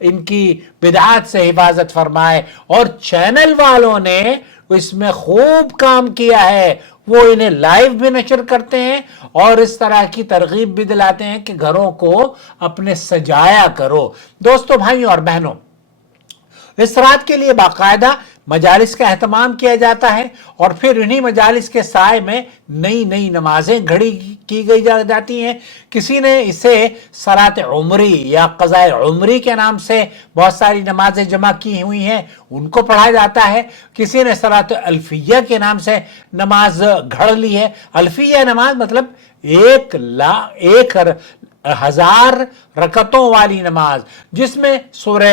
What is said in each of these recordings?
ان کی بدعات سے حفاظت فرمائے. اور چینل والوں نے اس میں خوب کام کیا ہے، وہ انہیں لائیو بھی نشر کرتے ہیں اور اس طرح کی ترغیب بھی دلاتے ہیں کہ گھروں کو اپنے سجایا کرو. دوستو، بھائیوں اور بہنوں، اس رات کے لیے باقاعدہ مجالس کا اہتمام کیا جاتا ہے اور پھر انہی مجالس کے سائے میں نئی نئی نمازیں گھڑی کی گئی جاتی ہیں. کسی نے اسے صلاۃ عمری یا قضاء عمری کے نام سے بہت ساری نمازیں جمع کی ہوئی ہیں، ان کو پڑھا جاتا ہے. کسی نے صلاۃ الفیہ کے نام سے نماز گھڑ لی ہے. الفیہ نماز مطلب 1000 رکعتوں والی نماز، جس میں سورہ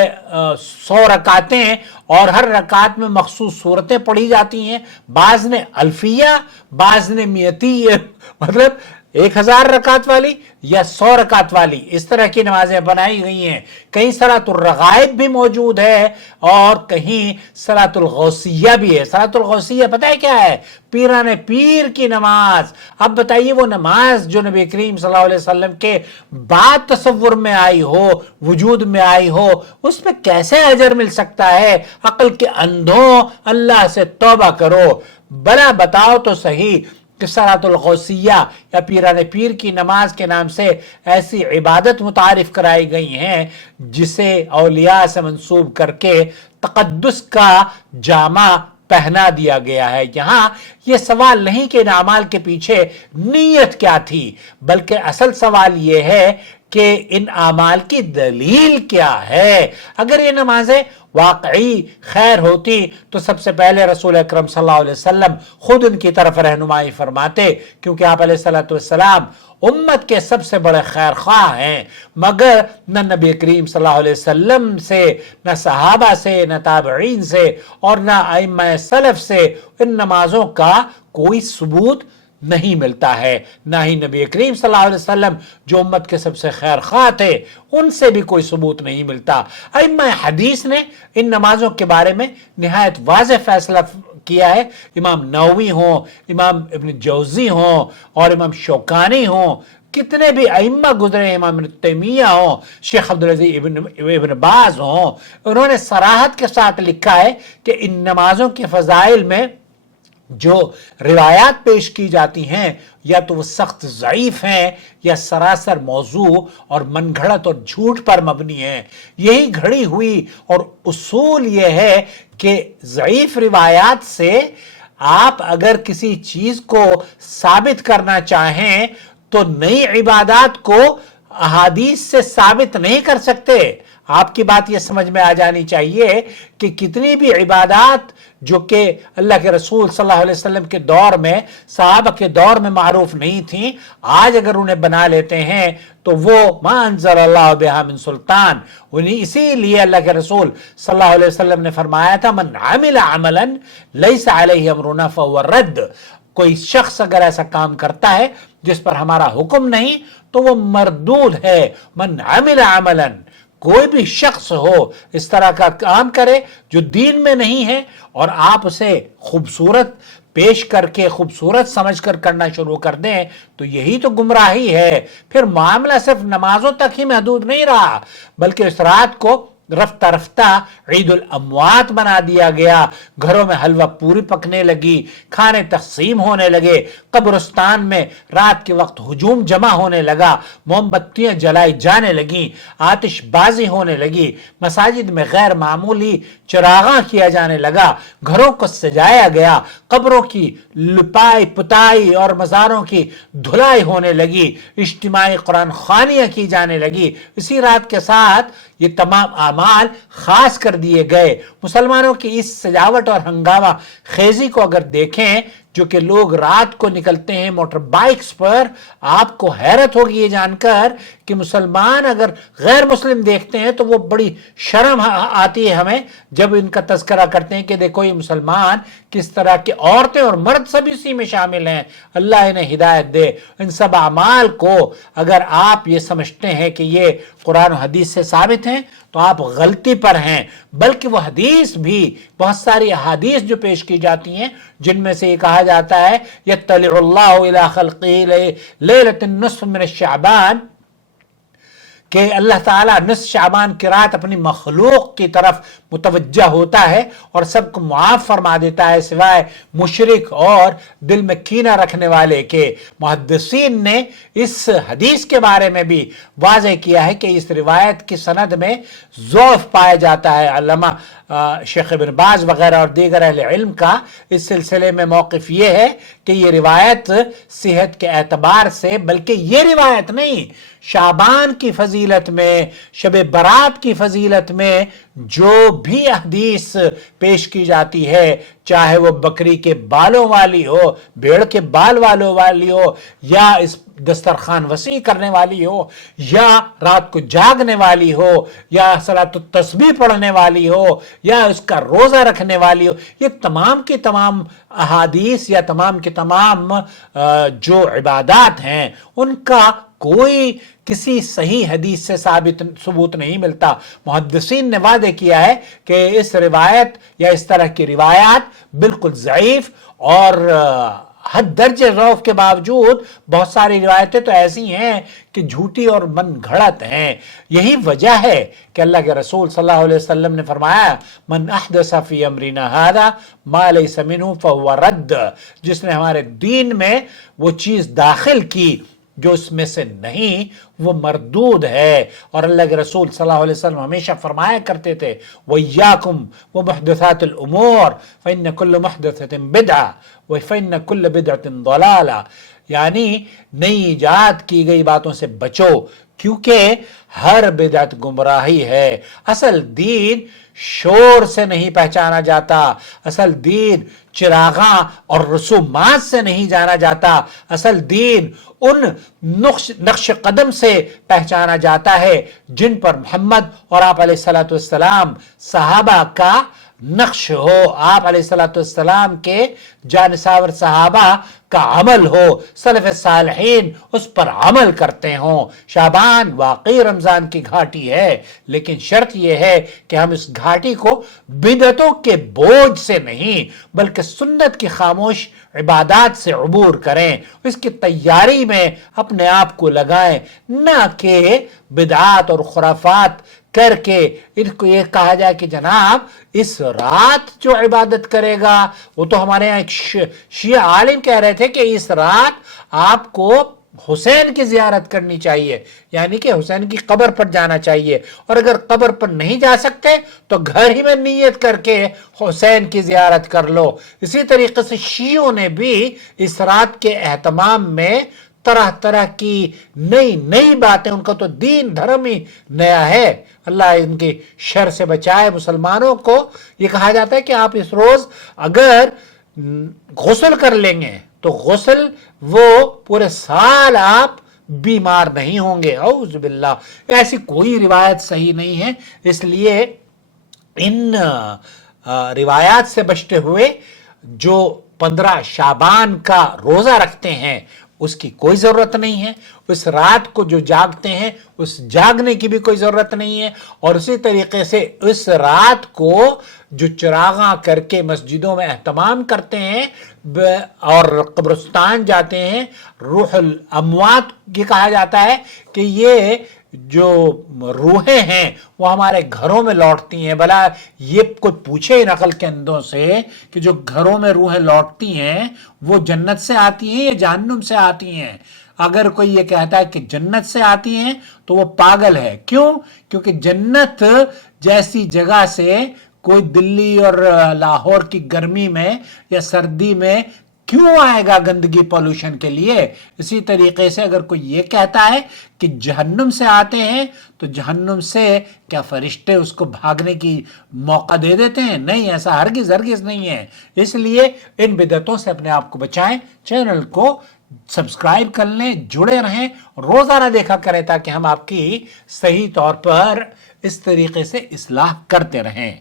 100 رکعتیں اور ہر رکعت میں مخصوص صورتیں پڑھی جاتی ہیں. بعض نے الفیہ، بعض نے میتیہ، مطلب 1000 رکعت والی یا 100 رکعت والی، اس طرح کی نمازیں بنائی گئی ہیں. کہیں صلاۃ الرغائب بھی موجود ہے اور کہیں صلاۃ الغوثیہ بھی ہے. صلاۃ الغوثیہ پتہ ہے کیا ہے؟ پیران پیر کی نماز. اب بتائیے، وہ نماز جو نبی کریم صلی اللہ علیہ وسلم کے بعد تصور میں آئی ہو، وجود میں آئی ہو، اس میں کیسے اجر مل سکتا ہے؟ عقل کے اندھوں، اللہ سے توبہ کرو. بلا بتاؤ تو صحیح کہ صلاۃ الغوثیہ یا پیران پیر کی نماز کے نام سے ایسی عبادت متعارف کرائی گئی ہیں جسے اولیاء سے منسوب کر کے تقدس کا جامہ پہنا دیا گیا ہے. یہاں یہ سوال نہیں کہ ان اعمال کے پیچھے نیت کیا تھی، بلکہ اصل سوال یہ ہے کہ ان اعمال کی دلیل کیا ہے. اگر یہ نمازیں واقعی خیر ہوتی تو سب سے پہلے رسول اکرم صلی اللہ علیہ وسلم خود ان کی طرف رہنمائی فرماتے، کیونکہ آپ علیہ السلام امت کے سب سے بڑے خیر خواہ ہیں. مگر نہ نبی کریم صلی اللہ علیہ وسلم سے، نہ صحابہ سے، نہ تابعین سے اور نہ ائمہ سلف سے ان نمازوں کا کوئی ثبوت نہیں ملتا ہے. نہ ہی نبی کریم صلی اللہ علیہ وسلم جو امت کے سب سے خیر خواہ تھے ان سے بھی کوئی ثبوت نہیں ملتا. ائمہ حدیث نے ان نمازوں کے بارے میں نہایت واضح فیصلہ کیا ہے. امام نووی ہوں، امام ابن جوزی ہوں اور امام شوکانی ہوں، کتنے بھی ائمہ گزرے ہیں، امام ابن تیمیہ ہوں، شیخ عبدالعزیز ابن باز ہوں، انہوں نے صراحت کے ساتھ لکھا ہے کہ ان نمازوں کے فضائل میں جو روایات پیش کی جاتی ہیں یا تو وہ سخت ضعیف ہیں یا سراسر موضوع اور من گھڑت اور جھوٹ پر مبنی ہیں. یہی گھڑی ہوئی اور اصول یہ ہے کہ ضعیف روایات سے آپ اگر کسی چیز کو ثابت کرنا چاہیں تو نئی عبادات کو احادیث سے ثابت نہیں کر سکتے. آپ کی بات یہ سمجھ میں آ جانی چاہیے کہ کتنی بھی عبادات جو کہ اللہ کے رسول صلی اللہ علیہ وسلم کے دور میں، صحابہ کے دور میں معروف نہیں تھیں، آج اگر انہیں بنا لیتے ہیں تو وہ ما انزل اللہ بہا من سلطان. انہیں اسی لیے اللہ کے رسول صلی اللہ علیہ وسلم نے فرمایا تھا من عمل عملا لیس علیہ امرنا فہو رد. کوئی شخص اگر ایسا کام کرتا ہے جس پر ہمارا حکم نہیں تو وہ مردود ہے. من عمل عملا، کوئی بھی شخص ہو اس طرح کا کام کرے جو دین میں نہیں ہے اور آپ اسے خوبصورت پیش کر کے خوبصورت سمجھ کر کرنا شروع کر دیں تو یہی تو گمراہی ہے. پھر معاملہ صرف نمازوں تک ہی محدود نہیں رہا بلکہ اس رات کو رفتہ رفتہ عید الاموات بنا دیا گیا. گھروں میں حلوہ پوری پکنے لگی، کھانے تقسیم ہونے لگے، قبرستان میں رات کے وقت ہجوم جمع ہونے لگا، موم بتیاں جلائی جانے لگیں، آتش بازی ہونے لگی، مساجد میں غیر معمولی چراغاں کیا جانے لگا، گھروں کو سجایا گیا، قبروں کی لپائی پتائی اور مزاروں کی دھلائی ہونے لگی، اجتماعی قرآن خوانیاں کی جانے لگی. اسی رات کے ساتھ یہ تمام اعمال خاص کر دیے گئے. مسلمانوں کی اس سجاوٹ اور ہنگامہ خیزی کو اگر دیکھیں جو کہ لوگ رات کو نکلتے ہیں موٹر بائکس پر، آپ کو حیرت ہوگی یہ جان کر کہ مسلمان اگر غیر مسلم دیکھتے ہیں تو وہ بڑی شرم آتی ہے ہمیں جب ان کا تذکرہ کرتے ہیں کہ دیکھو یہ مسلمان کس طرح کے، عورتیں اور مرد سب اسی میں شامل ہیں. اللہ انہیں ہدایت دے. ان سب اعمال کو اگر آپ یہ سمجھتے ہیں کہ یہ قرآن و حدیث سے ثابت ہیں تو آپ غلطی پر ہیں. بلکہ وہ حدیث بھی، بہت ساری احادیث جو پیش کی جاتی ہیں جن میں سے یہ کہا جاتا ہے یطلع اللہ الی خلقہ لیلۃ النصف من الشعبان، کہ اللہ تعالیٰ نصف شعبان کی رات اپنی مخلوق کی طرف متوجہ ہوتا ہے اور سب کو معاف فرما دیتا ہے سوائے مشرک اور دل میں کینہ رکھنے والے کے۔ محدثین نے اس حدیث کے بارے میں بھی واضح کیا ہے کہ اس روایت کی سند میں ضعف پایا جاتا ہے۔ علامہ شیخ ابن باز وغیرہ اور دیگر اہل علم کا اس سلسلے میں موقف یہ ہے کہ یہ روایت صحت کے اعتبار سے، بلکہ یہ روایت نہیں، شعبان کی فضیلت میں، شب برات کی فضیلت میں جو بھی حدیث پیش کی جاتی ہے، چاہے وہ بکری کے بالوں والی ہو، بھیڑ کے بال والوں والی ہو، یا اس دسترخوان وسیع کرنے والی ہو، یا رات کو جاگنے والی ہو، یا صلاۃ التسبیح پڑھنے والی ہو، یا اس کا روزہ رکھنے والی ہو، یہ تمام کی تمام احادیث یا تمام کی تمام جو عبادات ہیں ان کا کوئی کسی صحیح حدیث سے ثبوت نہیں ملتا۔ محدثین نے وعدے کیا ہے کہ اس روایت یا اس طرح کی روایات بالکل ضعیف اور حد درجے ضعف کے باوجود بہت ساری روایتیں تو ایسی ہیں کہ جھوٹی اور من گھڑت ہیں۔ یہی وجہ ہے کہ اللہ کے رسول صلی اللہ علیہ وسلم نے فرمایا من احدث فی امرنا ھذا ما لیس منہ فہو رد، جس نے ہمارے دین میں وہ چیز داخل کی جو اس میں سے نہیں وہ مردود ہے۔ اور اللہ کے رسول صلی اللہ علیہ وسلم ہمیشہ فرمایا کرتے تھے وَإِيَّاكُمْ وَمُحْدَثَاتِ الْأُمُورِ فَإِنَّ كُلَّ مُحْدَثَةٍ بِدْعَةٍ وَفَإِنَّ كُلَّ بِدْعَةٍ ضَلَالَةٍ، یعنی نئی ایجاد کی گئی باتوں سے بچو کیونکہ ہر بدعت گمراہی ہے۔ اصل دین شور سے نہیں پہچانا جاتا، اصل دین چراغاں اور رسومات سے نہیں جانا جاتا، اصل دین ان نقش قدم سے پہچانا جاتا ہے جن پر محمد اور آپ علیہ السلام صحابہ کا نقش ہو، آپ علیہ السلام کے جانساور صحابہ کا عمل ہو، سلف صالحین اس پر عمل کرتے ہوں۔ شعبان واقعی رمضان کی گھاٹی ہے، لیکن شرط یہ ہے کہ ہم اس گھاٹی کو بدعتوں کے بوجھ سے نہیں بلکہ سنت کی خاموش عبادات سے عبور کریں، اس کی تیاری میں اپنے آپ کو لگائیں، نہ کہ بدعات اور خرافات کر کے ان کو یہ کہا جائے کہ جناب اس رات جو عبادت کرے گا، وہ تو ہمارے یہاں ایک شیعہ عالم کہہ رہے تھے کہ اس رات آپ کو حسین کی زیارت کرنی چاہیے، یعنی کہ حسین کی قبر پر جانا چاہیے، اور اگر قبر پر نہیں جا سکتے تو گھر ہی میں نیت کر کے حسین کی زیارت کر لو۔ اسی طریقے سے شیعوں نے بھی اس رات کے اہتمام میں طرح طرح کی نئی باتیں، ان کا تو دین دھرم ہی نیا ہے، اللہ ان کی شر سے بچائے۔ مسلمانوں کو یہ کہا جاتا ہے کہ آپ اس روز اگر غسل کر لیں گے تو غسل وہ پورے سال آپ بیمار نہیں ہوں گے، اعوذ باللہ، ایسی کوئی روایت صحیح نہیں ہے۔ اس لیے ان روایات سے بچتے ہوئے جو 15 شعبان کا روزہ رکھتے ہیں اس کی کوئی ضرورت نہیں ہے، اس رات کو جو جاگتے ہیں اس جاگنے کی بھی کوئی ضرورت نہیں ہے، اور اسی طریقے سے اس رات کو جو چراغاں کر کے مسجدوں میں اہتمام کرتے ہیں اور قبرستان جاتے ہیں، روح الاموات یہ کہا جاتا ہے کہ یہ جو روحیں ہیں وہ ہمارے گھروں میں لوٹتی ہیں۔ بھلا یہ کوئی پوچھے ان عقل کے اندوں سے کہ جو گھروں میں روحیں لوٹتی ہیں وہ جنت سے آتی ہیں یا جہنم سے آتی ہیں؟ اگر کوئی یہ کہتا ہے کہ جنت سے آتی ہیں تو وہ پاگل ہے۔ کیوں؟ کیونکہ جنت جیسی جگہ سے کوئی دلی اور لاہور کی گرمی میں یا سردی میں کیوں آئے گا گندگی پولوشن کے لیے؟ اسی طریقے سے اگر کوئی یہ کہتا ہے کہ جہنم سے آتے ہیں تو جہنم سے کیا فرشتے اس کو بھاگنے کی موقع دے دیتے ہیں؟ نہیں، ایسا ہرگز نہیں ہے۔ اس لیے ان بدعتوں سے اپنے آپ کو بچائیں، چینل کو سبسکرائب کر لیں، جڑے رہیں، روزانہ دیکھا کریں تاکہ ہم آپ کی صحیح طور پر اس طریقے سے اصلاح کرتے رہیں۔